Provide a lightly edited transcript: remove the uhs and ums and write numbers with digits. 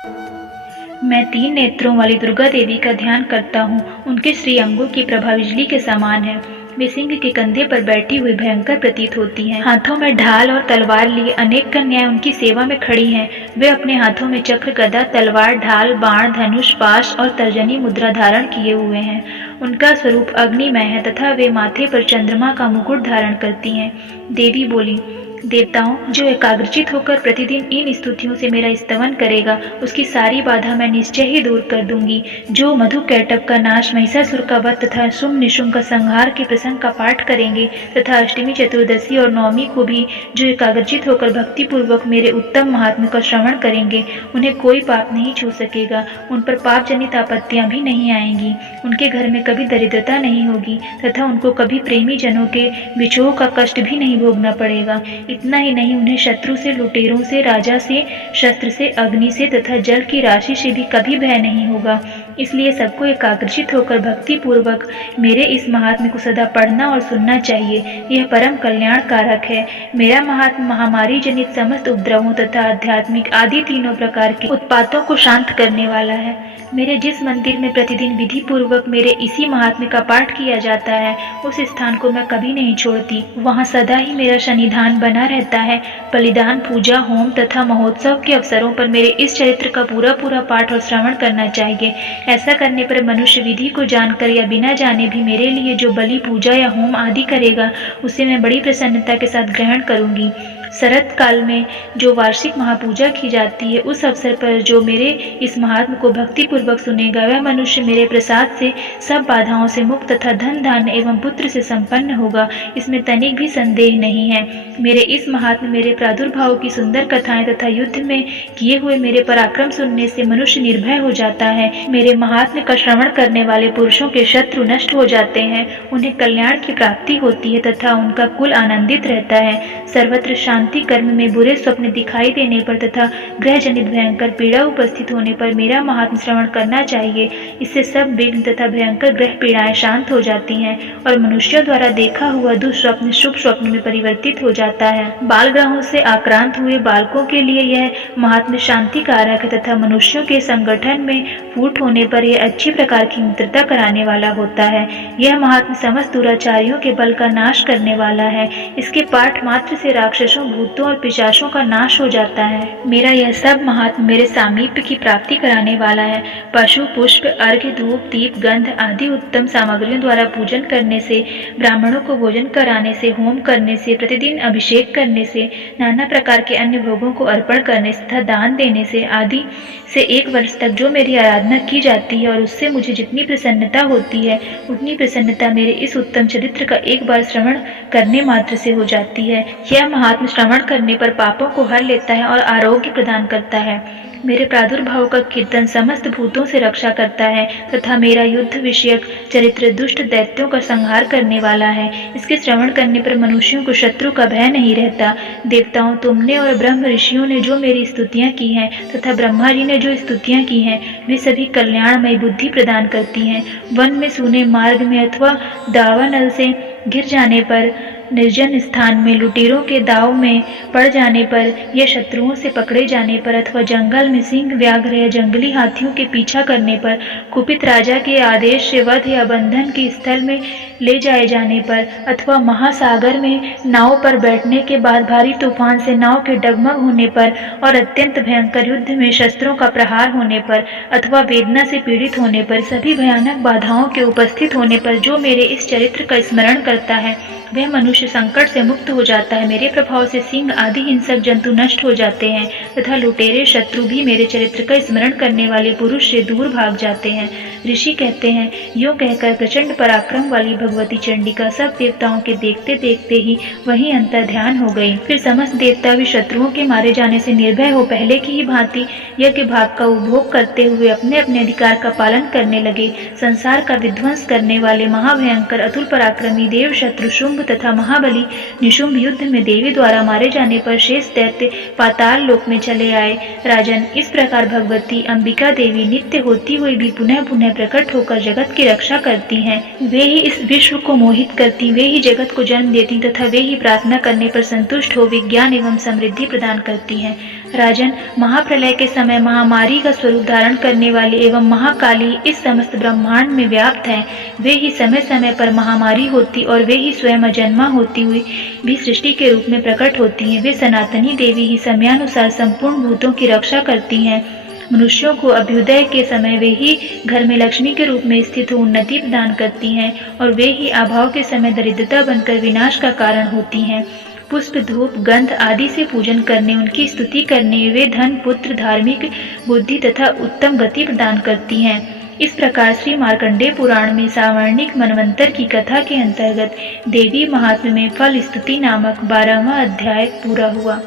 मैं 3 नेत्रों वाली दुर्गा देवी का ध्यान करता हूँ। उनके श्रीअंगों की प्रभा बिजली के समान है। वे सिंह के कंधे पर बैठी हुई भयंकर प्रतीत होती हैं। हाथों में ढाल और तलवार लिए अनेक कन्याएं उनकी सेवा में खड़ी हैं। वे अपने हाथों में चक्र, गदा, तलवार, ढाल, बाण, धनुष, पाश और तर्जनी मुद्रा धारण किए हुए हैं। उनका स्वरूप अग्निमय है तथा वे माथे पर चंद्रमा का मुकुट धारण करती हैं। देवी बोली, देवताओं, जो एकाग्रचित होकर प्रतिदिन इन स्तुतियों से मेरा स्तवन करेगा, उसकी सारी बाधा मैं निश्चय ही दूर कर दूंगी। जो मधु कैटभ का नाश, महिषासुर का वध तथा शुंभ निशुंभ का संहार के प्रसंग का पाठ करेंगे तथा अष्टमी, चतुर्दशी और नवमी को भी जो एकाग्रचित होकर भक्ति पूर्वक मेरे उत्तम महात्म्य का श्रवण करेंगे, उन्हें कोई पाप नहीं छू सकेगा। उन पर पाप जनित आपत्तियां भी नहीं आएंगी। उनके घर में कभी दरिद्रता नहीं होगी तथा उनको कभी प्रेमी जनों के विछोह का कष्ट भी नहीं भोगना पड़ेगा। इतना ही नहीं, उन्हें शत्रु से, लुटेरों से, राजा से, शस्त्र से, अग्नि से तथा जल की राशि से भी कभी भय नहीं होगा। इसलिए सबको एकाग्रचित होकर भक्ति पूर्वक मेरे इस महात्म्य को सदा पढ़ना और सुनना चाहिए। यह परम कल्याण कारक है। मेरा महात्म्य महामारी जनित समस्त उपद्रवों तथा आध्यात्मिक आदि तीनों प्रकार के उत्पातों को शांत करने वाला है। मेरे जिस मंदिर में प्रतिदिन विधि पूर्वक मेरे इसी महात्म्य का पाठ किया जाता है, उस स्थान को मैं कभी नहीं छोड़ती। वहाँ सदा ही मेरा सन्निधान बना रहता है। बलिदान, पूजा, होम तथा महोत्सव के अवसरों पर मेरे इस चरित्र का पूरा पूरा पाठ और श्रवण करना चाहिए। ऐसा करने पर मनुष्य विधि को जानकर या बिना जाने भी मेरे लिए जो बलि, पूजा या होम आदि करेगा, उसे मैं बड़ी प्रसन्नता के साथ ग्रहण करूंगी। शरत काल में जो वार्षिक महापूजा की जाती है, उस अवसर पर जो मेरे इस महात्म्य को भक्ति पूर्वक सुनेगा, वह मनुष्य मेरे प्रसाद से सब बाधाओं से मुक्त तथा धन, धान्य एवं पुत्र से संपन्न होगा। इसमें तनिक भी संदेह नहीं है। मेरे इस महात्म्य, मेरे प्रादुर्भाव की सुंदर कथाएं तथा युद्ध में किए हुए मेरे पराक्रम सुनने से मनुष्य निर्भय हो जाता है। मेरे महात्म्य का श्रवण करने वाले पुरुषों के शत्रु नष्ट हो जाते हैं, उन्हें कल्याण की प्राप्ति होती है तथा उनका कुल आनंदित रहता है। सर्वत्र शांति, कर्म में बुरे स्वप्न दिखाई देने पर तथा ग्रह जनित भयंकर पीड़ा उपस्थित होने पर मेरा महात्म्य श्रवण करना चाहिए। इससे सब विघ्न तथा भयंकर ग्रह पीड़ाएं शांत हो जाती हैं और मनुष्यों द्वारा देखा हुआ दुष्स्वप्न शुभ स्वप्न में परिवर्तित हो जाता है। बाल ग्रहों से आक्रांत हुए बालकों के लिए यह महात्म्य शांति कारक है तथा मनुष्यों के संगठन में फूट होने पर यह अच्छी प्रकार की मित्रता कराने वाला होता है। यह महात्म्य समस्त दुराचारियों के बल का नाश करने वाला है। इसके पाठ मात्र से राक्षसों, भूतों और पिशाचों का नाश हो जाता है। मेरा यह सब महात्म्य मेरे सामीप्य की प्राप्ति कराने वाला है। पशु, पुष्प, अर्घ्य, धूप, दीप, गंध आदि उत्तम सामग्रियों द्वारा पूजन करने से, ब्राह्मणों को भोजन कराने से, होम करने से, प्रतिदिन अभिषेक करने से, नाना प्रकार के अन्य भोगों को अर्पण करने से तथा दान देने से आदि से 1 वर्ष तक जो मेरी आराधना की जाती है और उससे मुझे जितनी प्रसन्नता होती है, उतनी प्रसन्नता मेरे इस उत्तम चरित्र का एक बार श्रवण करने मात्र से हो जाती है। यह महात्म्य श्रवण करने पर पापों को हर लेता है और आरोग्य प्रदान करता है। मेरे प्रादुर्भाव का कीर्तन समस्त भूतों से रक्षा करता है तथा मेरा युद्ध विषयक चरित्र दुष्ट दैत्यों का संहार करने वाला है। इसके श्रवण करने पर मनुष्यों को शत्रु का भय नहीं रहता। देवताओं, तुमने और ब्रह्म ऋषियों ने जो मेरी स्तुतियां की हैं तथा ब्रह्मा जी ने जो स्तुतियां की हैं, वे सभी कल्याणमय बुद्धि प्रदान करती हैं। वन में, सूने मार्ग में अथवा दावानल से गिर जाने पर, निर्जन स्थान में लुटेरों के दाव में पड़ जाने पर, या शत्रुओं से पकड़े जाने पर, अथवा जंगल में सिंह, व्याघ्र या जंगली हाथियों के पीछा करने पर, कुपित राजा के आदेश से वध या बंधन के स्थल में ले जाए जाने पर, अथवा महासागर में नाव पर बैठने के बाद भारी तूफान से नाव के डगमग होने पर और अत्यंत भयंकर युद्ध में शस्त्रों का प्रहार होने पर, अथवा वेदना से पीड़ित होने पर, सभी भयानक बाधाओं के उपस्थित होने पर जो मेरे इस चरित्र का स्मरण करता है, वह मनुष्य संकट से मुक्त हो जाता है। मेरे प्रभाव से सिंह आदि हिंसक जंतु नष्ट हो जाते हैं तथा लुटेरे शत्रु भी मेरे चरित्र का स्मरण करने वाले पुरुष से दूर भाग जाते हैं। ऋषि कहते हैं, यूं कहकर प्रचंड पराक्रम वाली भगवती चंडिका सब देवताओं के देखते देखते ही वहीं अंतर ध्यान हो गई। फिर समस्त देवता भी शत्रुओं के मारे जाने से निर्भय हो पहले की ही भांति यज्ञ भाग का उपभोग करते हुए अपने अपने अधिकार का पालन करने लगे। संसार का विध्वंस करने वाले महाभयंकर अतुल पराक्रमी देव शत्रु शुंभ तथा महाबली निशुंभ युद्ध में देवी द्वारा मारे जाने पर शेष दैत्य पाताल लोक में चले आए। राजन, इस प्रकार भगवती अंबिका देवी नित्य होती हुई भी पुनः पुनः प्रकट होकर जगत की रक्षा करती हैं। वे ही इस विश्व को मोहित करती, वे ही जगत को जन्म देती तथा वे ही प्रार्थना करने पर संतुष्ट हो विज्ञान एवं समृद्धि प्रदान करती हैं। राजन, महाप्रलय के समय महामारी का स्वरूप धारण करने वाली एवं महाकाली इस समस्त ब्रह्मांड में व्याप्त हैं। वे ही समय समय पर महामारी होती और वे ही स्वयं अजन्मा होती हुई भी सृष्टि के रूप में प्रकट होती हैं। वे सनातनी देवी ही समयानुसार संपूर्ण भूतों की रक्षा करती हैं। मनुष्यों को अभ्युदय के समय वे ही घर में लक्ष्मी के रूप में स्थित हो उन्नति प्रदान करती हैं और वे ही अभाव के समय दरिद्रता बनकर विनाश का कारण होती हैं। पुष्प, धूप, गंध आदि से पूजन करने, उनकी स्तुति करने वे धन, पुत्र, धार्मिक बुद्धि तथा उत्तम गति प्रदान करती हैं। इस प्रकार श्री मार्कंडेय पुराण में सावर्णिक मनवंतर की कथा के अंतर्गत देवी महात्म्य में फल स्तुति नामक 12वां अध्याय पूरा हुआ।